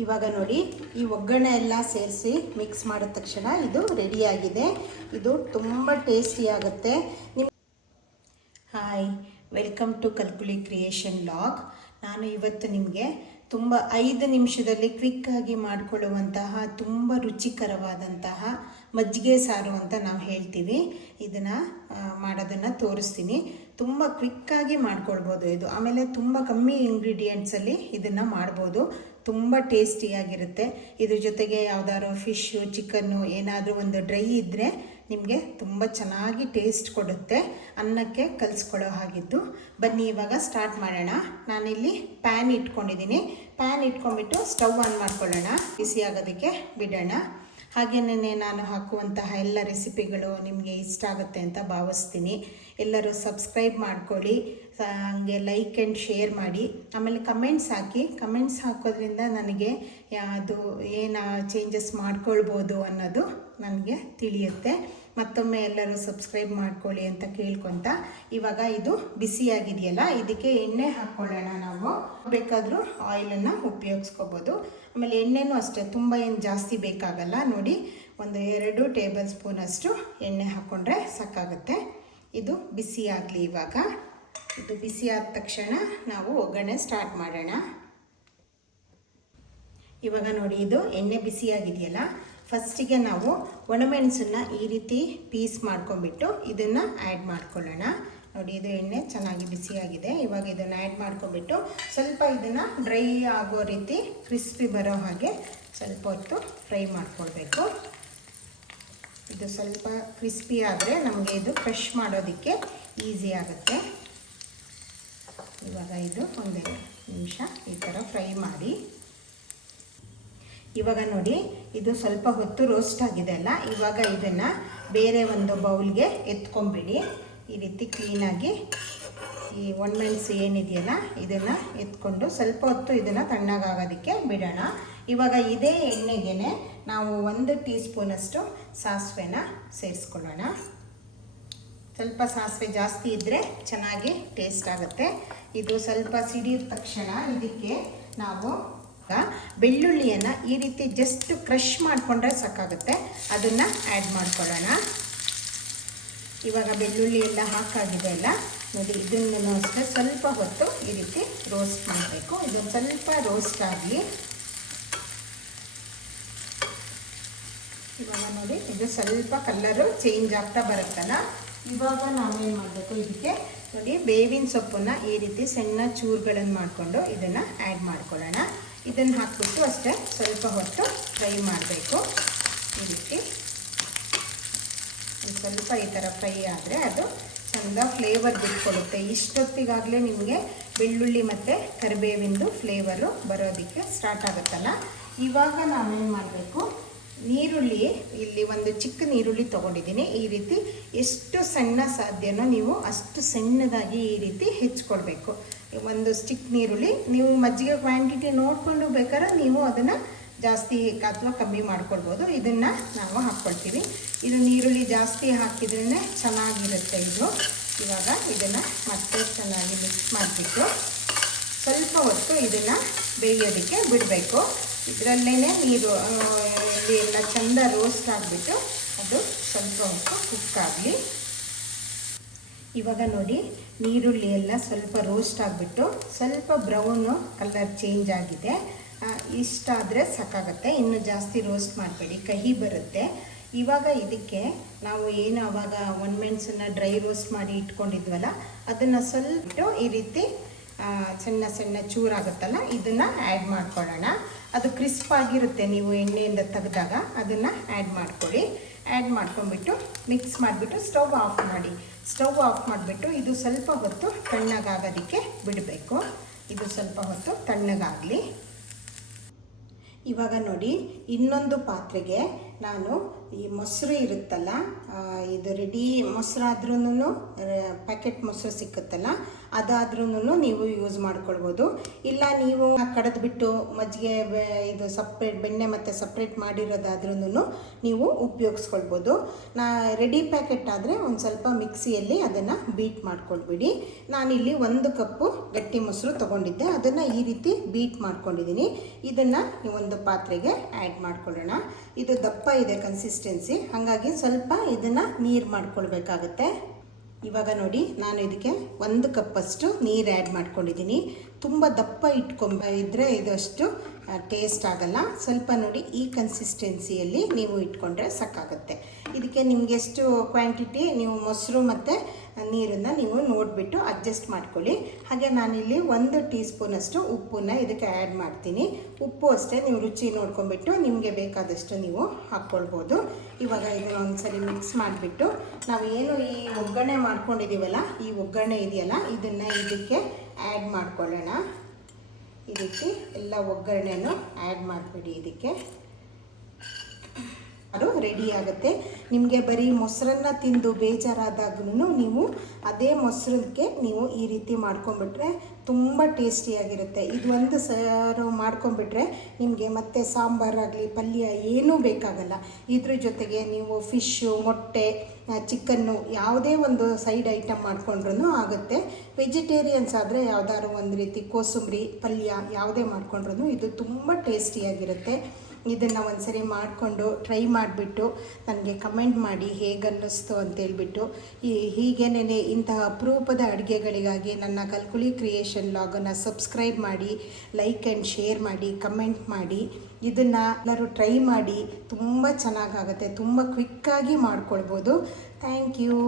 ಇವಾಗ ನೋಡಿ, ಈ ಒಗ್ಗರಣೆ ಎಲ್ಲ ಸೇರಿಸಿ ಮಿಕ್ಸ್ ಮಾಡಿದ ತಕ್ಷಣ ಇದು ರೆಡಿಯಾಗಿದೆ ಇದು ತುಂಬ ಟೇಸ್ಟಿ ಆಗುತ್ತೆ. ನಿಮ್ಮ hi welcome to Kalkuli creation log ನಾನು ಇವತ್ತು ನಿಮಗೆ ತುಂಬ ಐದು ನಿಮಿಷದಲ್ಲಿ ಕ್ವಿಕ್ಕಾಗಿ ಮಾಡಿಕೊಳ್ಳುವಂತಹ, ತುಂಬ ರುಚಿಕರವಾದಂತಹ ಮಜ್ಜಿಗೆ ಸಾರು ಅಂತ ನಾವು ಹೇಳ್ತೀವಿ. ಇದನ್ನು ಮಾಡೋದನ್ನು ತೋರಿಸ್ತೀನಿ. ತುಂಬ ಕ್ವಿಕ್ಕಾಗಿ ಮಾಡ್ಕೊಳ್ಬೋದು ಇದು. ಆಮೇಲೆ ತುಂಬ ಕಮ್ಮಿ ಇಂಗ್ರೀಡಿಯೆಂಟ್ಸಲ್ಲಿ ಇದನ್ನು ಮಾಡ್ಬೋದು. ತುಂಬ ಟೇಸ್ಟಿಯಾಗಿರುತ್ತೆ ಇದ್ರ ಜೊತೆಗೆ ಯಾವ್ದಾದ್ರು ಫಿಶ್ಶು ಚಿಕನ್ನು ಏನಾದರೂ ಒಂದು ಡ್ರೈ ಇದ್ದರೆ ನಿಮಗೆ ತುಂಬ ಚೆನ್ನಾಗಿ ಟೇಸ್ಟ್ ಕೊಡುತ್ತೆ. ಅನ್ನಕ್ಕೆ ಕಲಿಸ್ಕೊಳ್ಳೋ ಹಾಗಿದ್ದು. ಬನ್ನಿ, ಇವಾಗ ಸ್ಟಾರ್ಟ್ ಮಾಡೋಣ. ನಾನಿಲ್ಲಿ ಪ್ಯಾನ್ ಇಟ್ಕೊಂಡಿದ್ದೀನಿ. ಪ್ಯಾನ್ ಇಟ್ಕೊಂಡ್ಬಿಟ್ಟು ಸ್ಟವ್ ಆನ್ ಮಾಡ್ಕೊಳ್ಳೋಣ. ಬಿಸಿ ಆಗೋದಕ್ಕೆ ಬಿಡೋಣ. ಹಾಗೆಯೇ ನಾನು ಹಾಕುವಂತಹ ಎಲ್ಲ ರೆಸಿಪಿಗಳು ನಿಮಗೆ ಇಷ್ಟ ಆಗುತ್ತೆ ಅಂತ ಭಾವಿಸ್ತೀನಿ. ಎಲ್ಲರೂ ಸಬ್ಸ್ಕ್ರೈಬ್ ಮಾಡ್ಕೊಳ್ಳಿ. ಹಂಗೆ ಲೈಕ್ ಆ್ಯಂಡ್ ಶೇರ್ ಮಾಡಿ, ಆಮೇಲೆ ಕಮೆಂಟ್ಸ್ ಹಾಕಿ ಕಮೆಂಟ್ಸ್ ಹಾಕೋದ್ರಿಂದ ನನಗೆ ಅದು ಏನು ಚೇಂಜಸ್ ಮಾಡ್ಕೊಳ್ಬೋದು ಅನ್ನೋದು ನನಗೆ ತಿಳಿಯುತ್ತೆ. ಮತ್ತೊಮ್ಮೆ ಎಲ್ಲರೂ ಸಬ್ಸ್ಕ್ರೈಬ್ ಮಾಡ್ಕೊಳ್ಳಿ ಅಂತ ಕೇಳ್ಕೊತ. ಇವಾಗ ಇದು ಬಿಸಿಯಾಗಿದೆಯಲ್ಲ ಇದಕ್ಕೆ ಎಣ್ಣೆ ಹಾಕ್ಕೊಳ್ಳೋಣ ನಾವು. ಬೇಕಾದರೂ ಆಯಿಲನ್ನು ಉಪಯೋಗಿಸ್ಕೋಬೋದು. ಆಮೇಲೆ ಎಣ್ಣೆನೂ ಅಷ್ಟೇ, ತುಂಬ ಏನು ಜಾಸ್ತಿ ಬೇಕಾಗಲ್ಲ. ನೋಡಿ, ಒಂದು ಎರಡು ಟೇಬಲ್ ಸ್ಪೂನಷ್ಟು ಎಣ್ಣೆ ಹಾಕ್ಕೊಂಡ್ರೆ ಸಾಕಾಗುತ್ತೆ. ಇದು ಬಿಸಿ ಆಗಲಿ ಇವಾಗ. ಇದು ಬಿಸಿ ಆದ ತಕ್ಷಣ ನಾವು ಒಗ್ಗರಣೆ ಸ್ಟಾರ್ಟ್ ಮಾಡೋಣ. ಇವಾಗ ನೋಡಿ, ಇದು ಎಣ್ಣೆ ಬಿಸಿಯಾಗಿದೆಯಲ್ಲ ಫಸ್ಟಿಗೆ ನಾವು ಒಣಮೆಣಸನ್ನ ಈ ರೀತಿ ಪೀಸ್ ಮಾಡ್ಕೊಂಡ್ಬಿಟ್ಟು ಇದನ್ನು ಆ್ಯಡ್ ಮಾಡ್ಕೊಳ್ಳೋಣ. ನೋಡಿ, ಇದು ಎಣ್ಣೆ ಚೆನ್ನಾಗಿ ಬಿಸಿಯಾಗಿದೆ ಇವಾಗ ಇದನ್ನು ಆ್ಯಡ್ ಮಾಡ್ಕೊಂಡ್ಬಿಟ್ಟು ಸ್ವಲ್ಪ ಇದನ್ನು ಡ್ರೈ ಆಗೋ ರೀತಿ ಕ್ರಿಸ್ಪಿ ಬರೋ ಹಾಗೆ ಸ್ವಲ್ಪ ಹೊತ್ತು ಫ್ರೈ ಮಾಡ್ಕೊಳ್ಬೇಕು. ಇದು ಸ್ವಲ್ಪ ಕ್ರಿಸ್ಪಿ ಆದರೆ ನಮಗೆ ಇದು ಫ್ರೆಶ್ ಮಾಡೋದಕ್ಕೆ ಈಸಿ ಆಗುತ್ತೆ. ಇವಾಗ ಇದು ಒಂದೆರಡು ನಿಮಿಷ ಈ ಥರ ಫ್ರೈ ಮಾಡಿ. ಇವಾಗ ನೋಡಿ, ಇದು ಸ್ವಲ್ಪ ಹೊತ್ತು ರೋಸ್ಟ್ ಆಗಿದೆ ಅಲ್ಲ? ಇವಾಗ ಇದನ್ನು ಬೇರೆ ಒಂದು ಬೌಲ್ಗೆ ಎತ್ಕೊಂಬಿಡಿ. ಈ ರೀತಿ ಕ್ಲೀನಾಗಿ ಈ ಒಣಮೆಣಸು ಏನಿದೆಯಲ್ಲ, ಇದನ್ನು ಎತ್ಕೊಂಡು ಸ್ವಲ್ಪ ಹೊತ್ತು ಇದನ್ನು ತಣ್ಣಗಾಗೋದಕ್ಕೆ ಬಿಡೋಣ. ಇವಾಗ ಇದೇ ಎಣ್ಣೆಗೆ ನಾವು ಒಂದು ಟೀ ಸ್ಪೂನಷ್ಟು ಸಾಸಿವೆನ ಸೇರಿಸ್ಕೊಳ್ಳೋಣ. ಸ್ವಲ್ಪ ಸಾಸಿವೆ ಜಾಸ್ತಿ ಇದ್ದರೆ ಚೆನ್ನಾಗಿ ಟೇಸ್ಟ್ ಆಗುತ್ತೆ. ಇದು ಸ್ವಲ್ಪ ಸಿಡಿದ ತಕ್ಷಣ ಇದಕ್ಕೆ ನಾವು ಬೆಳ್ಳುಳ್ಳಿಯನ್ನು ಈ ರೀತಿ ಜಸ್ಟ್ ಕ್ರಷ್ ಮಾಡಿಕೊಂಡ್ರೆ ಸಾಕಾಗುತ್ತೆ. ಅದನ್ನು ಆ್ಯಡ್ ಮಾಡ್ಕೊಳ್ಳೋಣ. ಇವಾಗ ಬೆಳ್ಳುಳ್ಳಿ ಎಲ್ಲ ಹಾಕಾಗಿದೆ ಅಲ್ಲ? ನೋಡಿ, ಇದನ್ನು ಅಷ್ಟೇ ಸ್ವಲ್ಪ ಹೊತ್ತು ಈ ರೀತಿ ರೋಸ್ಟ್ ಮಾಡಬೇಕು. ಇದು ಸ್ವಲ್ಪ ರೋಸ್ಟ್ ಆಗಲಿ. ಇವಾಗ ನೋಡಿ, ಇದು ಸ್ವಲ್ಪ ಕಲ್ಲರು ಚೇಂಜ್ ಆಗ್ತಾ ಬರುತ್ತಲ್ಲ? ಇವಾಗ ನಾವೇನು ಮಾಡಬೇಕು, ಇದಕ್ಕೆ ನೋಡಿ, ಬೇವಿನ ಸೊಪ್ಪನ್ನು ಈ ರೀತಿ ಸಣ್ಣ ಚೂರುಗಳನ್ನು ಮಾಡಿಕೊಂಡು ಇದನ್ನು ಆ್ಯಡ್ ಮಾಡ್ಕೊಳ್ಳೋಣ. ಇದನ್ನು ಹಾಕಿಬಿಟ್ಟು ಅಷ್ಟೇ ಸ್ವಲ್ಪ ಹೊತ್ತು ಫ್ರೈ ಮಾಡಬೇಕು. ಈ ರೀತಿ. ಸ್ವಲ್ಪ ಈ ಥರ ಫ್ರೈ ಆದರೆ ಅದು ಚೆಂದ ಫ್ಲೇವರ್ ಬಿಟ್ಕೊಡುತ್ತೆ. ಇಷ್ಟೊತ್ತಿಗಾಗಲೇ ನಿಮಗೆ ಬೆಳ್ಳುಳ್ಳಿ ಮತ್ತು ಕರಿಬೇವಿಂದು ಫ್ಲೇವರು ಬರೋದಕ್ಕೆ ಸ್ಟಾರ್ಟ್ ಆಗುತ್ತಲ್ಲ? ಇವಾಗ ನಾವೇನು ಮಾಡಬೇಕು ನೀರುಳ್ಳಿ, ಇಲ್ಲಿ ಒಂದು ಚಿಕ್ಕ ನೀರುಳ್ಳಿ ತೊಗೊಂಡಿದ್ದೀನಿ. ಈ ರೀತಿ ಎಷ್ಟು ಸಣ್ಣ ಸಾಧ್ಯನೋ ನೀವು ಅಷ್ಟು ಸಣ್ಣದಾಗಿ ಈ ರೀತಿ ಹೆಚ್ಚಿಕೊಡ್ಬೇಕು. ಒಂದು ಸ್ಟಿಕ್ ನೀರುಳ್ಳಿ, ನೀವು ಮಜ್ಜಿಗೆ ಕ್ವಾಂಟಿಟಿ ನೋಡಿಕೊಂಡು ಬೇಕಾದ್ರೆ ನೀವು ಅದನ್ನು ಜಾಸ್ತಿ ಅಥವಾ ಕಮ್ಮಿ ಮಾಡ್ಕೊಳ್ಬೋದು. ಇದನ್ನು ನಾವು ಹಾಕ್ಕೊಳ್ತೀವಿ. ಇದು ನೀರುಳ್ಳಿ ಜಾಸ್ತಿ ಹಾಕಿದ್ರೇ ಚೆನ್ನಾಗಿರುತ್ತೆ ಇದು. ಇವಾಗ ಇದನ್ನು ಮತ್ತೆ ಚೆನ್ನಾಗಿ ಮಿಕ್ಸ್ ಮಾಡಿಬಿಟ್ಟು ಸ್ವಲ್ಪ ಹೊತ್ತು ಇದನ್ನು ಬೇಯೋದಕ್ಕೆ ಬಿಡಬೇಕು. ಇದರಲ್ಲೇ ನೀರು ಎಲ್ಲ ಚೆಂದ ರೋಸ್ಟ್ ಆಗಿಬಿಟ್ಟು ಅದು ಸ್ವಲ್ಪ ಹೊತ್ತು ಕುಕ್ ಆಗಲಿ. ಇವಾಗ ನೋಡಿ, ನೀರುಳ್ಳಿ ಎಲ್ಲ ಸ್ವಲ್ಪ ರೋಸ್ಟ್ ಆಗಿಬಿಟ್ಟು ಸ್ವಲ್ಪ ಬ್ರೌನು ಕಲರ್ ಚೇಂಜ್ ಆಗಿದೆ. ಇಷ್ಟಾದರೆ ಸಾಕಾಗುತ್ತೆ, ಇನ್ನು ಜಾಸ್ತಿ ರೋಸ್ಟ್ ಮಾಡಬೇಡಿ, ಕಹಿ ಬರುತ್ತೆ. ಇವಾಗ ಇದಕ್ಕೆ ನಾವು ಏನು ಅವಾಗ ಒಣಮೆಣಸನ್ನ ಡ್ರೈ ರೋಸ್ಟ್ ಮಾಡಿ ಇಟ್ಕೊಂಡಿದ್ವಲ್ಲ, ಅದನ್ನು ಸ್ವಲ್ಪ ಈ ರೀತಿ ಸಣ್ಣ ಸಣ್ಣ ಚೂರಾಗುತ್ತಲ್ಲ, ಇದನ್ನು ಆ್ಯಡ್ ಮಾಡ್ಕೊಳ್ಳೋಣ. ಅದು ಕ್ರಿಸ್ಪ್ ಆಗಿರುತ್ತೆ ನೀವು ಎಣ್ಣೆಯಿಂದ ತೆಗೆದಾಗ, ಅದನ್ನು ಆ್ಯಡ್ ಮಾಡ್ಕೊಳ್ಳಿ. ಆ್ಯಡ್ ಮಾಡ್ಕೊಂಬಿಟ್ಟು ಮಿಕ್ಸ್ ಮಾಡಿಬಿಟ್ಟು ಸ್ಟವ್ ಆಫ್ ಮಾಡಿ. ಸ್ಟವ್ ಆಫ್ ಮಾಡಿಬಿಟ್ಟು ಇದು ಸ್ವಲ್ಪ ಹೊತ್ತು ತಣ್ಣಗಾಗೋದಕ್ಕೆ ಬಿಡಬೇಕು. ಇದು ಸ್ವಲ್ಪ ಹೊತ್ತು ತಣ್ಣಗಾಗಲಿ. ಇವಾಗ ನೋಡಿ, ಇನ್ನೊಂದು ಪಾತ್ರೆಗೆ ನಾನು ಈ ಮೊಸರು ಇರುತ್ತಲ್ಲ ಇದು ರೆಡಿ ಮೊಸರಾದ್ರೂ ಪ್ಯಾಕೆಟ್ ಮೊಸರು ಸಿಕ್ಕುತ್ತಲ್ಲ ಅದಾದ್ರೂ ನೀವು ಯೂಸ್ ಮಾಡ್ಕೊಳ್ಬೋದು. ಇಲ್ಲ ನೀವು ಕಡಿದ್ಬಿಟ್ಟು ಮಜ್ಜಿಗೆ ಇದು ಸಪ್ರೇಟ್ ಬೆಣ್ಣೆ ಮತ್ತು ಸಪ್ರೇಟ್ ಮಾಡಿರೋದಾದ್ರೂ ನೀವು ಉಪಯೋಗಿಸ್ಕೊಳ್ಬೋದು. ನಾ ರೆಡಿ ಪ್ಯಾಕೆಟ್ ಆದರೆ ಒಂದು ಸ್ವಲ್ಪ ಮಿಕ್ಸಿಯಲ್ಲಿ ಅದನ್ನು ಬೀಟ್ ಮಾಡ್ಕೊಳ್ಬಿಡಿ. ನಾನಿಲ್ಲಿ ಒಂದು ಕಪ್ಪು ಗಟ್ಟಿ ಮೊಸರು ತೊಗೊಂಡಿದ್ದೆ, ಅದನ್ನು ಈ ರೀತಿ ಬೀಟ್ ಮಾಡ್ಕೊಂಡಿದ್ದೀನಿ. ಇದನ್ನು ಒಂದು ಪಾತ್ರೆಗೆ ಆ್ಯಡ್ ಮಾಡ್ಕೊಳ್ಳೋಣ. ಇದು ದಪ್ಪ ಇದೆ ಕನ್ಸಿಸ್ಟೆನ್ಸಿ ಹಾಗಾಗಿ ಸ್ವಲ್ಪ ಇದನ್ನು ನೀರು ಮಾಡ್ಕೊಳ್ಬೇಕಾಗತ್ತೆ. ಇವಾಗ ನೋಡಿ, ನಾನು ಇದಕ್ಕೆ ಒಂದು ಕಪ್ಪಷ್ಟು ನೀರು ಆ್ಯಡ್ ಮಾಡ್ಕೊಂಡಿದ್ದೀನಿ. ತುಂಬ ದಪ್ಪ ಇಟ್ಕೊಂಬ ಇದ್ದರೆ ಇದಷ್ಟು ಟೇಸ್ಟ್ ಆಗಲ್ಲ. ಸ್ವಲ್ಪ ನೋಡಿ ಈ ಕನ್ಸಿಸ್ಟೆನ್ಸಿಯಲ್ಲಿ ನೀವು ಇಟ್ಕೊಂಡ್ರೆ ಸಾಕಾಗುತ್ತೆ. ಇದಕ್ಕೆ ನಿಮ್ಗೆಷ್ಟು ಕ್ವಾಂಟಿಟಿ ನೀವು ಮೊಸರು ಮತ್ತು ನೀರನ್ನು ನೀವು ನೋಡಿಬಿಟ್ಟು ಅಡ್ಜಸ್ಟ್ ಮಾಡ್ಕೊಳ್ಳಿ. ಹಾಗೆ ನಾನಿಲ್ಲಿ ಒಂದು ಟೀ ಸ್ಪೂನಷ್ಟು ಉಪ್ಪನ್ನ ಇದಕ್ಕೆ ಆ್ಯಡ್ ಮಾಡ್ತೀನಿ. ಉಪ್ಪು ಅಷ್ಟೇ ನೀವು ರುಚಿ ನೋಡ್ಕೊಂಬಿಟ್ಟು ನಿಮಗೆ ಬೇಕಾದಷ್ಟು ನೀವು ಹಾಕ್ಕೊಳ್ಬೋದು. ಇವಾಗ ಇದನ್ನು ಒಂದ್ಸರಿ ಮಿಕ್ಸ್ ಮಾಡಿಬಿಟ್ಟು ನಾವು ಏನು ಈ ಒಗ್ಗರಣೆ ಮಾಡ್ಕೊಂಡಿದ್ದೀವಲ್ಲ ಈ ಒಗ್ಗರಣೆ ಇದೆಯಲ್ಲ, ಇದನ್ನು ಇದಕ್ಕೆ ಆ್ಯಡ್ ಮಾಡ್ಕೊಳ್ಳೋಣ. ಈ ರೀತಿ ಎಲ್ಲ ಒಗ್ಗರಣೆನೂ ಆ್ಯಡ್ ಮಾಡಿಬಿಡಿ ಇದಕ್ಕೆ. ಅದು ರೆಡಿ ಆಗುತ್ತೆ. ನಿಮಗೆ ಬರೀ ಮೊಸರನ್ನ ತಿಂದು ಬೇಜಾರಾದಾಗ್ಲೂ ನೀವು ಅದೇ ಮೊಸರಕ್ಕೆ ನೀವು ಈ ರೀತಿ ಮಾಡ್ಕೊಂಬಿಟ್ರೆ ತುಂಬ ಟೇಸ್ಟಿಯಾಗಿರುತ್ತೆ. ಇದು ಒಂದು ಸಾರು ಮಾಡ್ಕೊಂಬಿಟ್ರೆ ನಿಮಗೆ ಮತ್ತೆ ಸಾಂಬಾರಾಗಲಿ ಪಲ್ಯ ಏನೂ ಬೇಕಾಗಲ್ಲ. ಇದ್ರ ಜೊತೆಗೆ ನೀವು ಫಿಶ್ಶು, ಮೊಟ್ಟೆ ಚಿಕನ್ನು ಯಾವುದೇ ಒಂದು ಸೈಡ್ ಐಟಮ್ ಮಾಡ್ಕೊಂಡ್ರೂ ಆಗುತ್ತೆ. ವೆಜಿಟೇರಿಯನ್ಸ್ ಆದರೆ ಯಾವ್ದಾದ್ರು ಒಂದು ರೀತಿ ಕೋಸಂಬರಿ, ಪಲ್ಯ ಯಾವುದೇ ಮಾಡ್ಕೊಂಡ್ರೂ ಇದು ತುಂಬ ಟೇಸ್ಟಿಯಾಗಿರುತ್ತೆ. ಇದನ್ನು ಒಂದ್ಸರಿ ಮಾಡಿಕೊಂಡು ಟ್ರೈ ಮಾಡಿಬಿಟ್ಟು ನನಗೆ ಕಮೆಂಟ್ ಮಾಡಿ ಹೇಗೆ ಅನ್ನಿಸ್ತು ಅಂತೇಳ್ಬಿಟ್ಟು ಈ ಹೀಗೇನೇ ಇಂತಹ ಅಪರೂಪದ ಅಡುಗೆಗಳಿಗಾಗಿ ನನ್ನ ಕಲ್ಕುಳಿ ಕ್ರಿಯೇಷನ್ ಲಾಗನ್ನು ಸಬ್ಸ್ಕ್ರೈಬ್ ಮಾಡಿ ಲೈಕ್ ಆ್ಯಂಡ್ ಶೇರ್ ಮಾಡಿ ಕಮೆಂಟ್ ಮಾಡಿ, ಇದನ್ನು ಎಲ್ಲರೂ ಟ್ರೈ ಮಾಡಿ, ತುಂಬ ಚೆನ್ನಾಗಾಗುತ್ತೆ, ತುಂಬ ಕ್ವಿಕ್ಕಾಗಿ ಮಾಡ್ಕೊಳ್ಬೋದು. Thank you